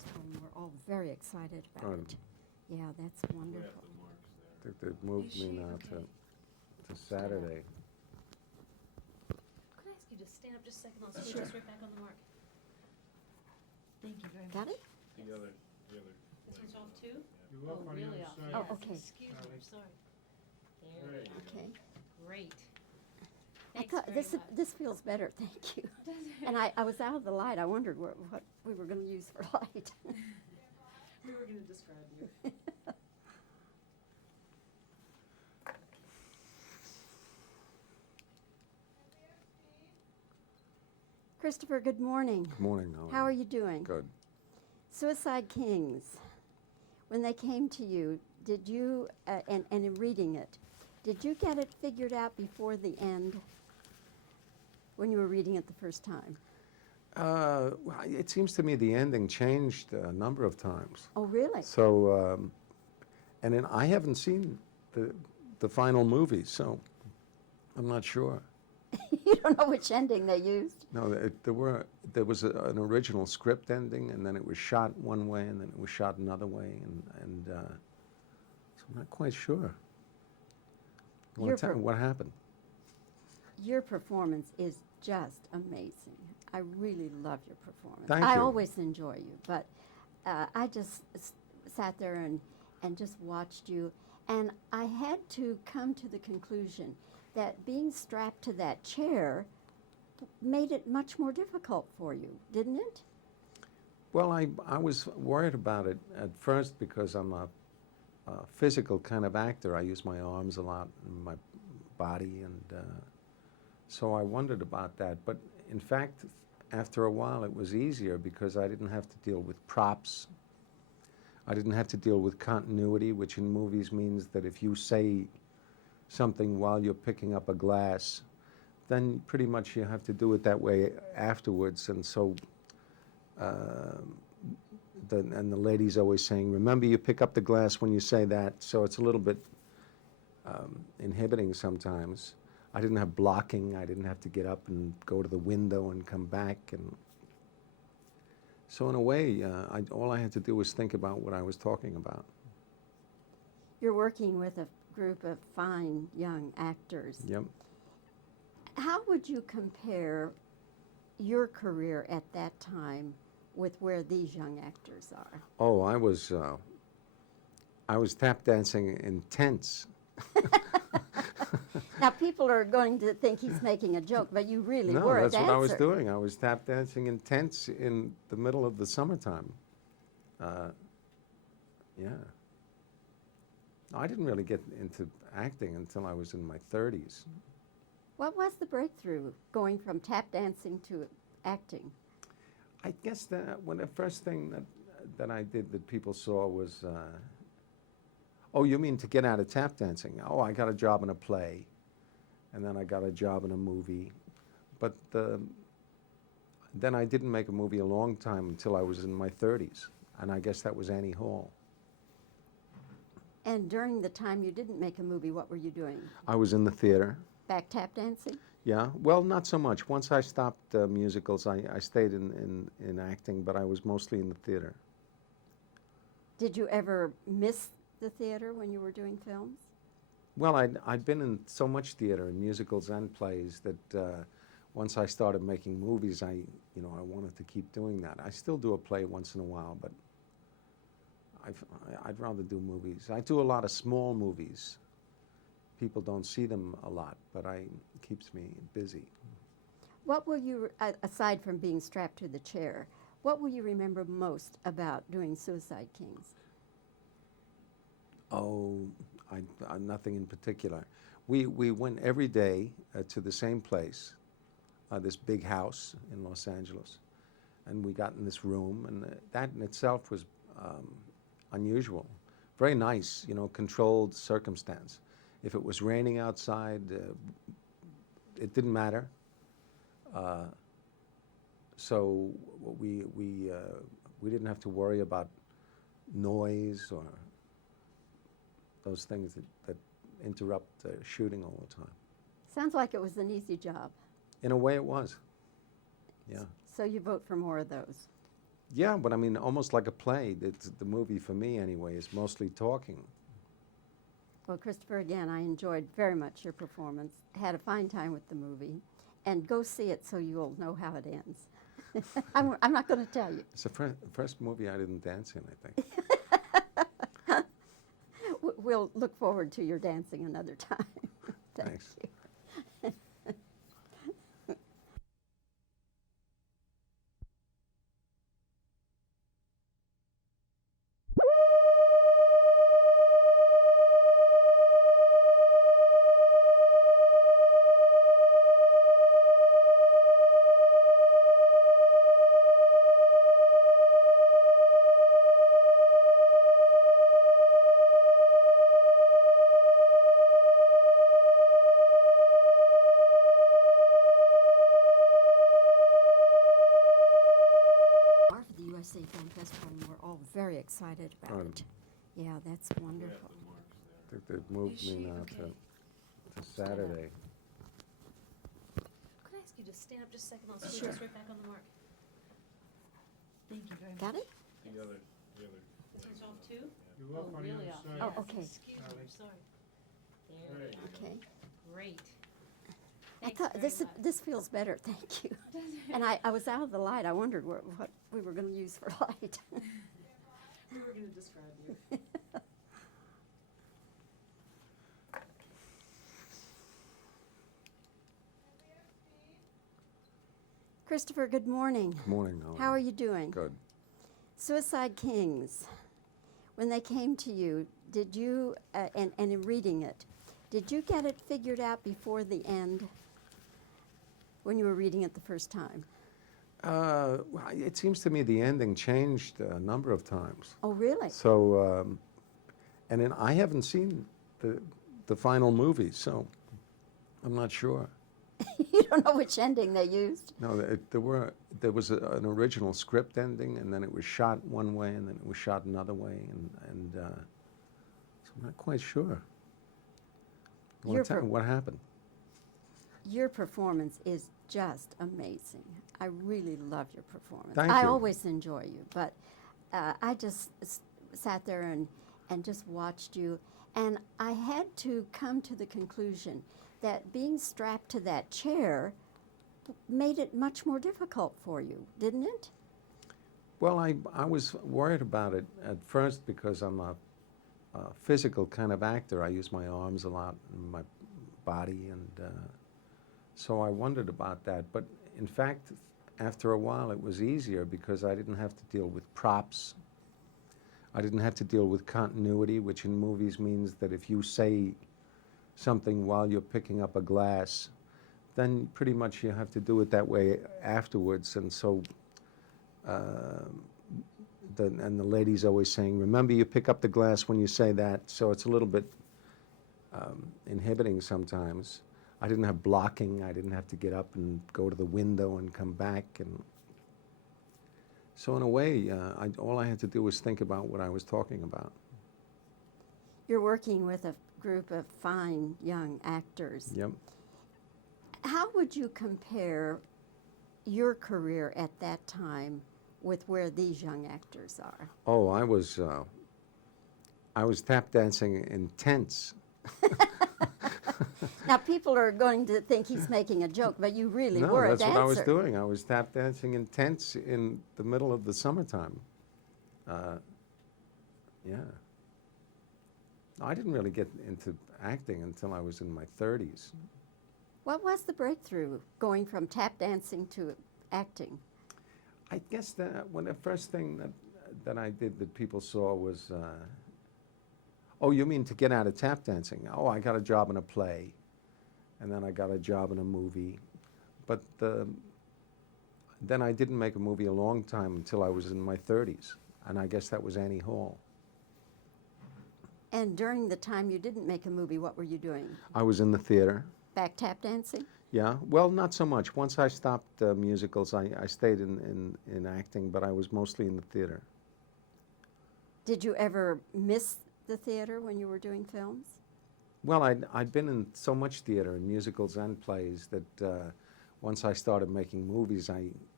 just told me we're all very excited about it. Yeah, that's wonderful. I think they've moved me now to Saturday. Could I ask you to stand up just a second? I'll switch us right back on the mark. Thank you very much. Got it? The other. This one's off too? You're up on the really other off. side. Oh, Yes, okay. excuse me, I'm sorry. There Right. we go. Okay. Great. I Thanks thought very this much. this feels better, thank you. And I was out of the light. I wondered what we were going to use for light. We were going to describe you. Christopher, good morning. Good morning. How are you doing? Good. Suicide Kings. When they came to you, did you, and in reading it, did you get it figured out before the end when you were reading it the first time? Well, it seems to me the ending changed a number of times. Oh, really? So, and then I haven't seen the final movie, so I'm not sure. You don't know which ending they used? No, there was an original script ending, and then it was shot one way, and then it was shot another way, and so I'm not quite sure. You want to tell me what happened? Your performance is just amazing. I really love your performance. Thank I you. always enjoy you, but I just sat there and just watched you, and I had to come to the conclusion that being strapped to that chair made it much more difficult for you, didn't it? Well, I was worried about it at first because I'm a physical kind of actor. I use my arms a lot and my body, and so I wondered about that. But in fact, after a while, it was easier because I didn't have to deal with props. I didn't have to deal with continuity, which in movies means that if you say something while you're picking up a glass, then pretty much you have to do it that way afterwards. And so, and the lady's always saying, remember you pick up the glass when you say that. So it's a little bit inhibiting sometimes. I didn't have blocking. I didn't have to get up and go to the window and come back. And so in a way, all I had to do was think about what I was talking about. You're working with a group of fine young actors. Yep. How would you compare your career at that time with where these young actors are? Oh, I was tap dancing in tents. Now, people are going to think he's making a joke, but you really No, were a that's dancer. what I was doing. I was tap dancing in tents in the middle of the summertime. Yeah. I didn't really get into acting until I was in my 30s. What was the breakthrough going from tap dancing to acting? I guess the first thing that I did that people saw was, oh, you mean to get out of tap dancing? Oh, I got a job in a play, and then I got a job in a movie. But then I didn't make a movie a long time until I was in my 30s, and I guess that was Annie Hall. And during the time you didn't make a movie, what were you doing? I was in the theater. Back tap dancing? Yeah, well, not so much. Once I stopped musicals, I stayed in acting, but I was mostly in the theater. Did you ever miss the theater when you were doing films? Well, I'd been in so much theater, in musicals and plays, that once I started making movies, I wanted to keep doing that. I still do a play once in a while, but I'd rather do movies. I do a lot of small movies. People don't see them a lot, but it keeps me busy. What will you, aside from being strapped to the chair, what will you remember most about doing Suicide Kings? Oh, nothing in particular. We went every day to the same place, this big house in Los Angeles, and we got in this room, and that in itself was unusual. Very nice, controlled circumstance. If it was raining outside, it didn't matter. So we didn't have to worry about noise or those things that interrupt shooting all the time. Sounds like it was an easy job. In a way, it was. Yeah. So you vote for more of those? Yeah, but I mean, almost like a play. The movie, for me anyway, is mostly talking. Well, Christopher, again, I enjoyed very much your performance. Had a fine time with the movie. And go see it so you'll know how it ends. I'm not going to tell you. It's the first movie I didn't dance in, I think. We'll look forward to your dancing another time. Thanks. You. USA Film Festival, and we're all very excited about it. Yeah, that's wonderful. I think they've moved me now to Saturday. Could I ask you to stand up just a second? I'll switch Sure. us right back on the mark. Thank you very much. Got it? Yes. This one's off too? You're up on the really other off. side. Oh, Yes, okay. Excuse me, I'm sorry. There we Right. go. Okay. Great. I Thanks thought very this much. this feels better. Thank you. And I was out of the light. I wondered what we were going to use for light. We were going to describe you. Christopher, good morning. Good morning, Helen. How are you doing? Good. Suicide Kings. When they came to you, did you, and in reading it, did you get it figured out before the end when you were reading it the first time? Well, it seems to me the ending changed a number of times. Oh, really? So, and then I haven't seen the final movie, so I'm not sure. You don't know which ending they used? No, there was an original script ending, and then it was shot one way, and then it was shot another way, and so I'm not quite sure. What happened? Your performance is just amazing. I really love your performance. Thank I you. always enjoy you, but I just sat there and just watched you, and I had to come to the conclusion that being strapped to that chair made it much more difficult for you, didn't it? Well, I was worried about it at first because I'm a physical kind of actor. I use my arms a lot and my body, and so I wondered about that. But in fact, after a while, it was easier because I didn't have to deal with props. I didn't have to deal with continuity, which in movies means that if you say something while you're picking up a glass, then pretty much you have to do it that way afterwards. And so, and the lady's always saying, remember you pick up the glass when you say that. So it's a little bit inhibiting sometimes. I didn't have blocking. I didn't have to get up and go to the window and come back. And so in a way, all I had to do was think about what I was talking about. You're working with a group of fine young actors. Yep. How would you compare your career at that time with where these young actors are? Oh, I was tap dancing in tents. Now, people are going to think he's making a joke, but you really No, were a that's dancer. what I was doing. I was tap dancing in tents in the middle of the summertime. Yeah. I didn't really get into acting until I was in my 30s. What was the breakthrough going from tap dancing to acting? I guess that when the first thing that I did that people saw was, oh, you mean to get out of tap dancing? Oh, I got a job in a play, and then I got a job in a movie. But then I didn't make a movie a long time until I was in my 30s, and I guess that was Annie Hall. And during the time you didn't make a movie, what were you doing? I was in the theater. Back tap dancing? Yeah, well, not so much. Once I stopped musicals, I stayed in acting, but I was mostly in the theater. Did you ever miss the theater when you were doing films? Well, I'd been in so much theater, in musicals and plays, that once I started making movies,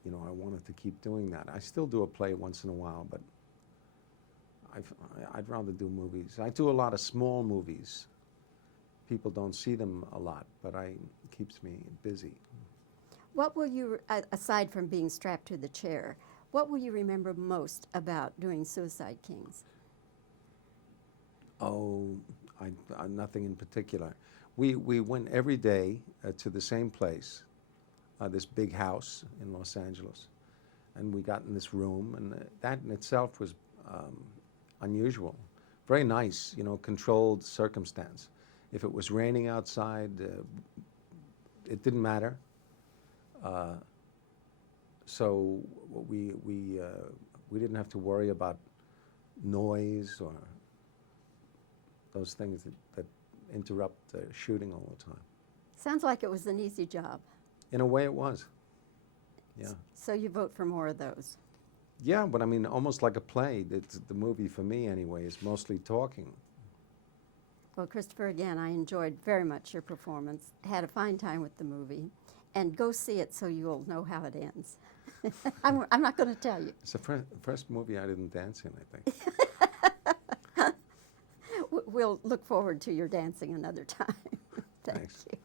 you know, I wanted to keep doing that. I still do a play once in a while, but I'd rather do movies. I do a lot of small movies. People don't see them a lot, but it keeps me busy. What will you, aside from being strapped to the chair, what will you remember most about doing Suicide Kings? Oh, nothing in particular. We went every day to the same place, this big house in Los Angeles, and we got in this room, and that in itself was unusual. Very nice, you know, controlled circumstance. If it was raining outside, it didn't matter. So we didn't have to worry about noise or those things that interrupt shooting all the time. Sounds like it was an easy job. In a way, it was. Yeah. So you vote for more of those. Yeah, but I mean, almost like a play. The movie, for me anyway, is mostly talking. Well, Christopher, again, I enjoyed very much your performance. Had a fine time with the movie. And go see it so you'll know how it ends. I'm not going to tell you. It's the first movie I didn't dance in, I think. We'll look forward to your dancing another time. Thank Thanks. you.